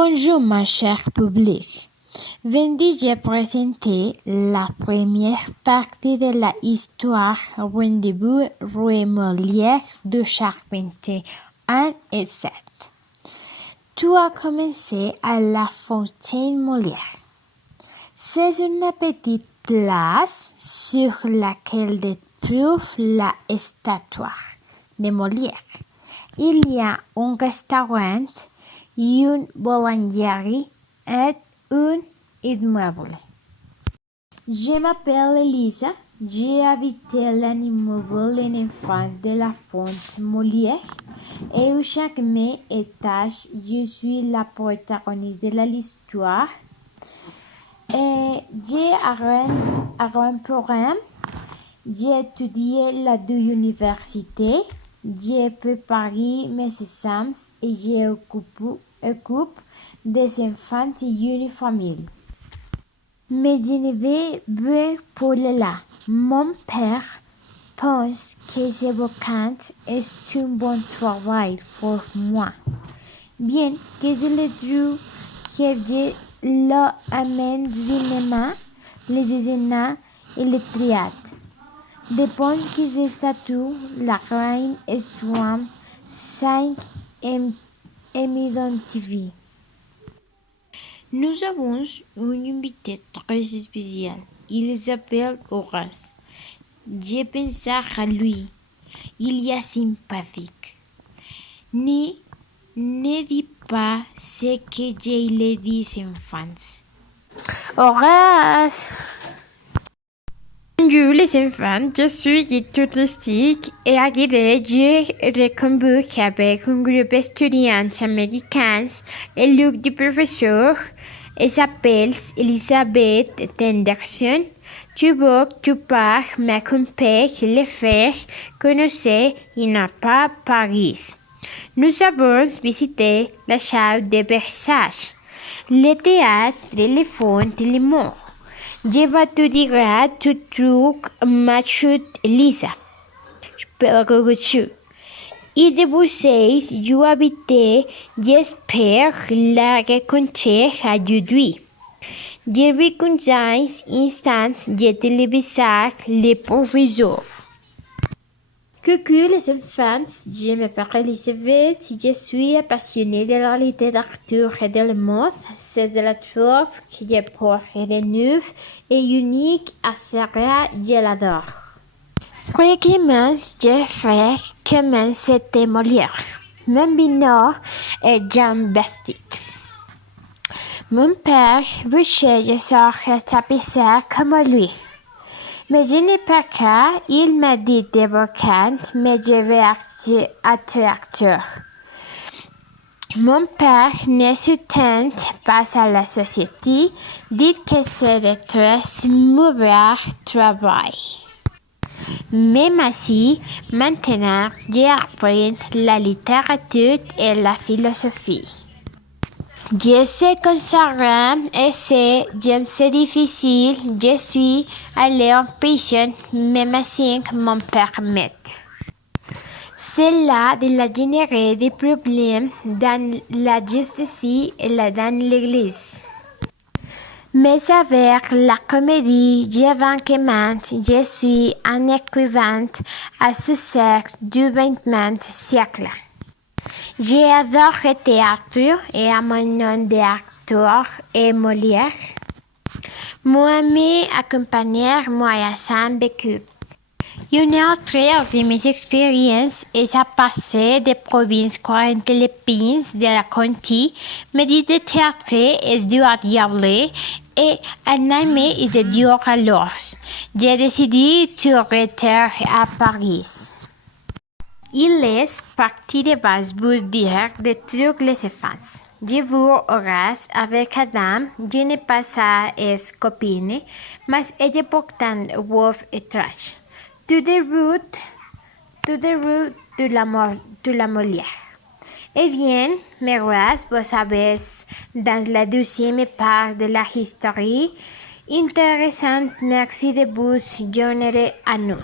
Bonjour ma chère public. Vendredi, j'ai présenté la première partie de l'histoire Rendez-vous Rue Molière de Charpentier 1 et 7. Tout a commencé à la Fontaine Molière. C'est une petite place sur laquelle se trouve la statue de Molière. Il y a un restaurant, une boulangerie et un immeuble. Je m'appelle Elisa. J'ai habité l'immeuble en enfance de la Fontaine Molière et à chaque étage, je suis la protagoniste de l'histoire. J'ai un programme. J'ai étudié la deux universités. J'ai préparé mes examens et j'occupe des enfants et une famille. Mais je ne vais bien pour là. Mon père pense que ces vacances est un bon travail pour moi. Bien que je le trouve que je l'amène cinéma, les escenas et le théâtre. Depuis que je statue, la reine Estuam 5 et m'identifie. Nous avons un invité très spécial. Il s'appelle Horace. Je pense à lui. Il est sympathique. Ne dis pas ce que je le dis enfants. Horace! Bonjour les enfants, je suis guide touristique et agréé. Je recommande avec un groupe d'étudiants américains et le du professeur s'appelle Elizabeth Tenderson. Tu peux m'accompagner le faire connaître pas Paris. Nous avons visité la salle de Versailles, le théâtre, les fonts et les morts. Je vais te dire tout truc, ma chute Lisa. Et de vous je habite, j'espère la rencontrer aujourd'hui. Je reconnais instant, je téléviseur le professeur. Coucou les enfants, je m'appelle Elisabeth, je suis passionnée de la littérature et de la mode. C'est de la troupe que je porte de neuf et unique à Sarah, je l'adore. Premièrement, je fais comme c'était Molière. Mon binôme est Jean-Baptiste. Mon père bouchait de sorte tapisser comme lui. Mais je n'ai pas qu'à, il m'a dit des vacances, mais je vais être acteur. Mon père ne soutient pas à la société, dit que c'est de très mauvais travail. Même ainsi, maintenant, j'apprends la littérature et la philosophie. Je sais que ça rend et c'est difficile. Je suis allé en prison, même si mon père m'aide. Cela a généré des problèmes dans la justice et dans l'église. Mais avec la comédie, je suis un écrivain à succès du XXe siècle. J'adore le théâtre et à mon nom d'acteur est Molière. Moi, accompagner moi à Saint-Bécu. Une autre de mes expériences est à passer des provinces comme les Philippines de la Conti, mais de théâtre et du diable et un ami est de Dieu alors. J'ai décidé de retourner à Paris. Il est parti de base pour dire de trucs les enfants. Je vous Horace avec Adam, je n'ai pas sa copine, mais elle est pourtant wolf et trash. To the root de la Molière. Eh bien, mes races, vous savez, dans la deuxième part de la histoire, intéressante, merci de vous joindre à nous.